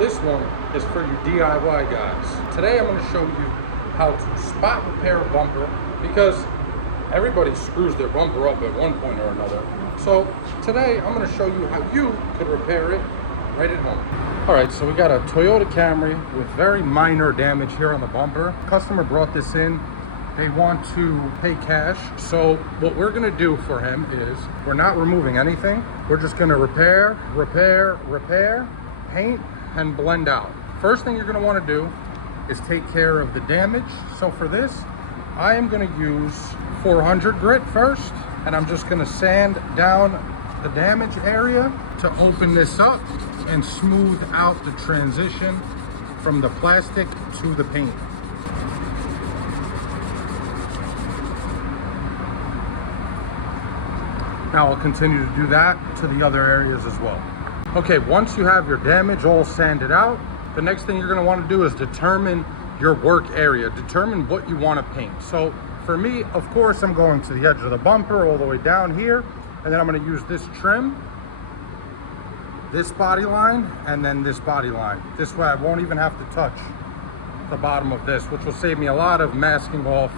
This one is for you DIY guys. Today I'm going to show you how to spot repair a bumper, because everybody screws their bumper up at one point or another. So today I'm going to show you how you could repair it right at home. All right, so we got a Toyota Camry with very minor damage here on the bumper. Customer brought this in. They want to pay cash. So what we're going to do for him is we're not removing anything. We're just going to repair, paint, and blend out. First thing you're going to want to do is take care of the damage. So for this, I am going to use 400 grit first, and I'm just going to sand down the damage area to open this up and smooth out the transition from the plastic to the paint. Now I'll continue to do that to the other areas as well. Okay, once you have your damage all sanded out, the next thing you're going to want to do is determine your work area, determine what you want to paint. So for me, of course, I'm going to the edge of the bumper all the way down here, and then I'm going to use this trim, this body line, and then this body line. This way I won't even have to touch the bottom of this, which will save me a lot of masking off.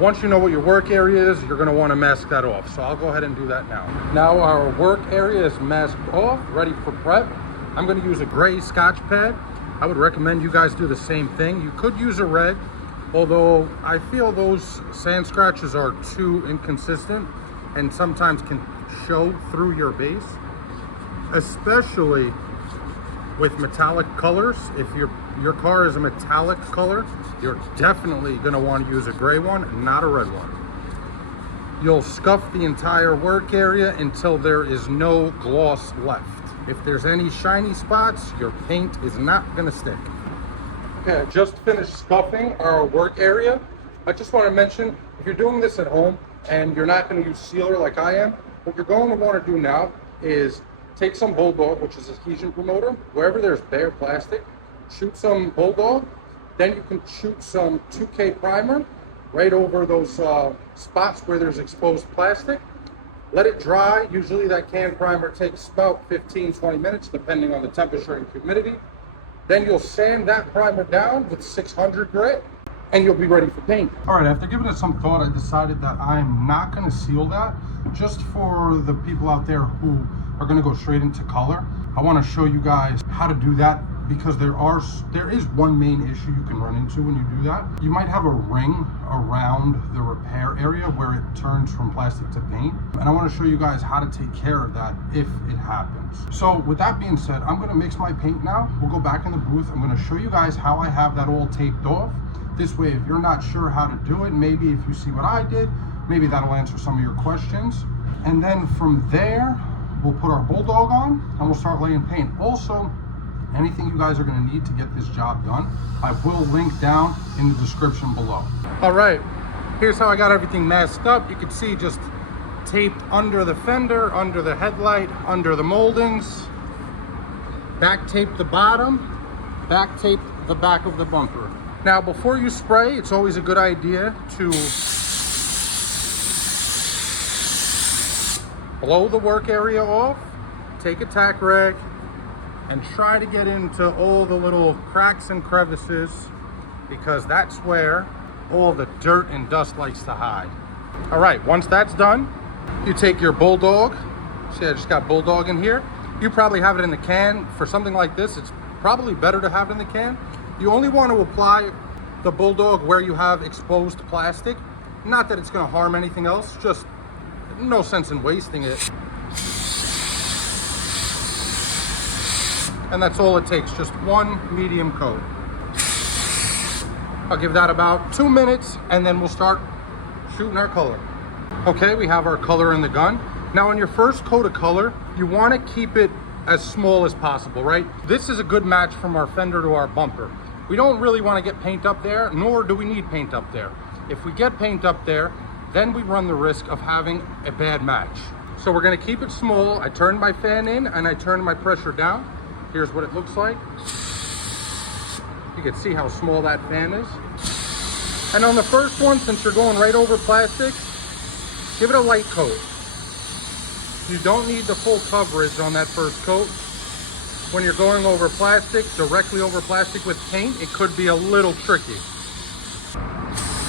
Once you know what your work area is, you're going to want to mask that off. So I'll go ahead and do that now. Now our work area is masked off, ready for prep. I'm going to use a gray Scotch pad. I would recommend you guys do the same thing. You could use a red, although I feel those sand scratches are too inconsistent and sometimes can show through your base, especially with metallic colors. If your car is a metallic color, you're definitely going to want to use a gray one, not a red one. You'll scuff the entire work area until there is no gloss left. If there's any shiny spots, your paint is not going to stick. Okay, I just finished scuffing our work area. I just want to mention, if you're doing this at home and you're not going to use sealer like I am, what you're going to want to do now is take some Bulldog, which is adhesion promoter. Wherever there's bare plastic, shoot some Bulldog. Then you can shoot some 2K primer right over those spots where there's exposed plastic. Let it dry. Usually that can primer takes about 15-20 minutes, depending on the temperature and humidity. Then you'll sand that primer down with 600 grit, and you'll be ready for paint. All right, after giving it some thought, I decided that I'm not going to seal that, just for the people out there who are going to go straight into color. I want to show you guys how to do that, because there is one main issue you can run into when you do that. You might have a ring around the repair area where it turns from plastic to paint, and I want to show you guys how to take care of that if it happens. So with that being said, I'm going to mix my paint now. We'll go back in the booth. I'm going to show you guys how I have that all taped off. This way, if you're not sure how to do it, maybe if you see what I did, maybe that'll answer some of your questions. And then from there, we'll put our Bulldog on and we'll start laying paint. Also, anything you guys are going to need to get this job done, I will link down in the description below. All right, here's how I got everything masked up. You can see just taped under the fender, under the headlight, under the moldings. Back taped the bottom, back taped the back of the bumper. Now, before you spray, it's always a good idea to blow the work area off, take a tack rag, and try to get into all the little cracks and crevices, because that's where all the dirt and dust likes to hide. All right, once that's done, you take your Bulldog. See, I just got Bulldog in here. You probably have it in the can. For something like this, it's probably better to have it in the can. You only want to apply the Bulldog where you have exposed plastic. Not that it's going to harm anything else, just no sense in wasting it. And that's all it takes, just one medium coat. I'll give that about 2 minutes, and then we'll start shooting our color. Okay, we have our color in the gun. Now on your first coat of color, you want to keep it as small as possible, right? This is a good match from our fender to our bumper. We don't really want to get paint up there, nor do we need paint up there. If we get paint up there, then we run the risk of having a bad match. So we're going to keep it small. I turned my fan in and I turned my pressure down. Here's what it looks like. You can see how small that fan is. And on the first one, since you're going right over plastic, give it a light coat. You don't need the full coverage on that first coat. when you're going over plastic, directly over plastic with paint, it could be a little tricky.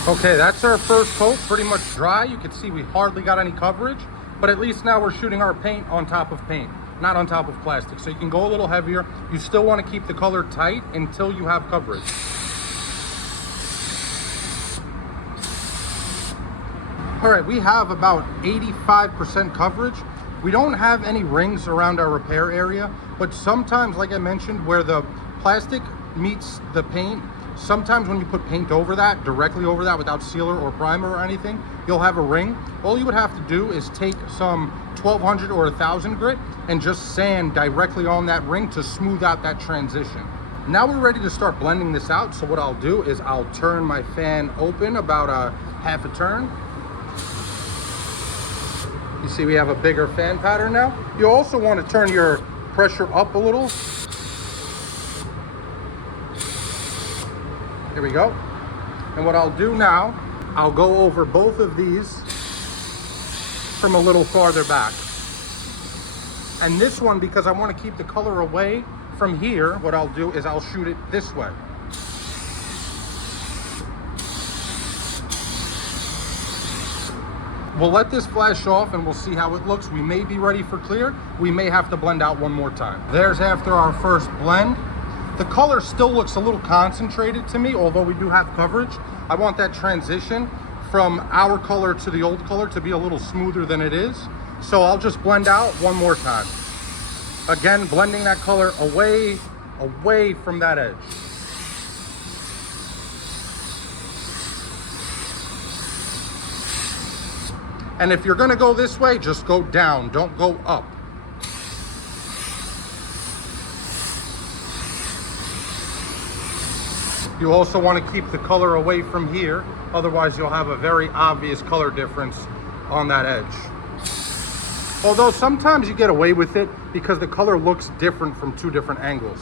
Okay, that's our first coat, pretty much dry. You can see we hardly got any coverage, but at least now we're shooting our paint on top of paint, not on top of plastic. So you can go a little heavier. You still want to keep the color tight until you have coverage. All right, we have about 85% coverage. We don't have any rings around our repair area, but sometimes, like I mentioned, where the plastic meets the paint, sometimes when you put paint over that, directly over that without sealer or primer or anything, you'll have a ring. All you would have to do is take some 1200 or 1000 grit and just sand directly on that ring to smooth out that transition. Now we're ready to start blending this out. So what I'll do is I'll turn my fan open about a half a turn. You see we have a bigger fan pattern now. You also want to turn your pressure up a little. There we go. And what I'll do now, I'll go over both of these from a little farther back. And this one, because I want to keep the color away from here, what I'll do is I'll shoot it this way. We'll let this flash off and we'll see how it looks. We may be ready for clear. We may have to blend out one more time. There's after our first blend. The color still looks a little concentrated to me, although we do have coverage. I want that transition from our color to the old color to be a little smoother than it is. So I'll just blend out one more time. Again, blending that color away from that edge. And if you're gonna go this way, just go down, don't go up. You also want to keep the color away from here, otherwise you'll have a very obvious color difference on that edge. Although sometimes you get away with it because the color looks different from two different angles.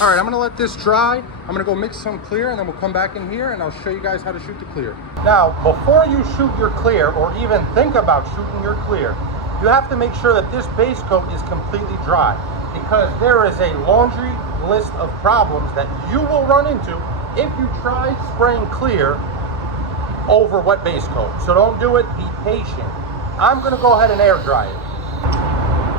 All right, I'm gonna let this dry. I'm gonna go mix some clear and then we'll come back in here and I'll show you guys how to shoot the clear. Now, before you shoot your clear or even think about shooting your clear, you have to make sure that this base coat is completely dry, because there is a laundry list of problems that you will run into if you try spraying clear over wet base coat. So don't do it, be patient. I'm gonna go ahead and air dry it.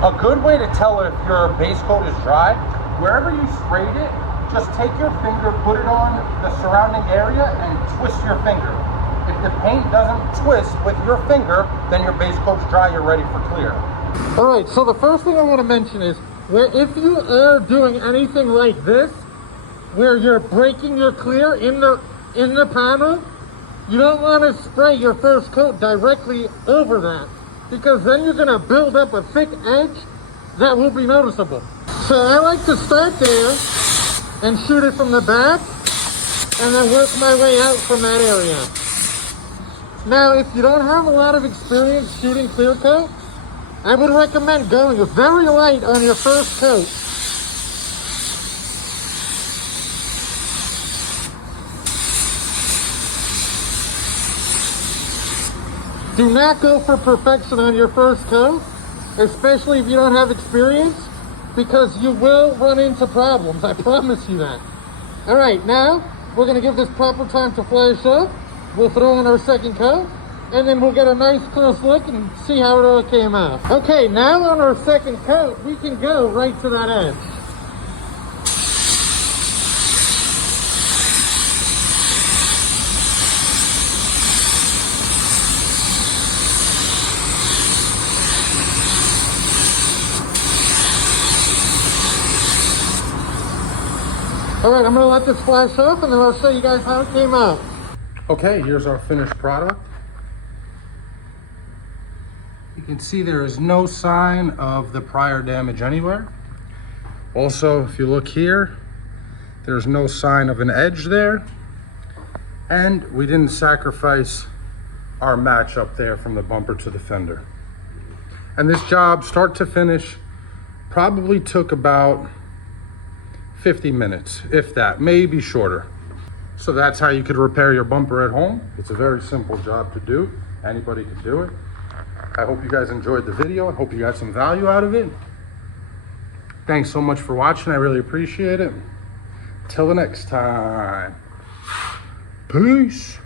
A good way to tell if your base coat is dry, wherever you sprayed it, just take your finger, put it on the surrounding area and twist your finger. If the paint doesn't twist with your finger, then your base coat's dry, you're ready for clear. All right, so the first thing I want to mention is, where if you are doing anything like this, where you're breaking your clear in the panel, you don't want to spray your first coat directly over that, because then you're going to build up a thick edge that will be noticeable. So I like to start there and shoot it from the back and then work my way out from that area. Now, if you don't have a lot of experience shooting clear coat, I would recommend going very light on your first coat. Do not go for perfection on your first coat, especially if you don't have experience, because you will run into problems, I promise you that. All right, now we're gonna give this proper time to flash up. We'll throw in our second coat, and then we'll get a nice close look and see how it all came out. Okay, now on our second coat, we can go right to that edge. All right, I'm gonna let this flash off and then I'll show you guys how it came out. Okay, here's our finished product. You can see there is no sign of the prior damage anywhere. Also, if you look here, there's no sign of an edge there. And we didn't sacrifice our match up there from the bumper to the fender. And this job, start to finish, probably took about 50 minutes, if that, maybe shorter. So that's how you could repair your bumper at home. It's a very simple job to do. Anybody can do it. I hope you guys enjoyed the video. I hope you got some value out of it. Thanks so much for watching. I really appreciate it. Till the next time. Peace.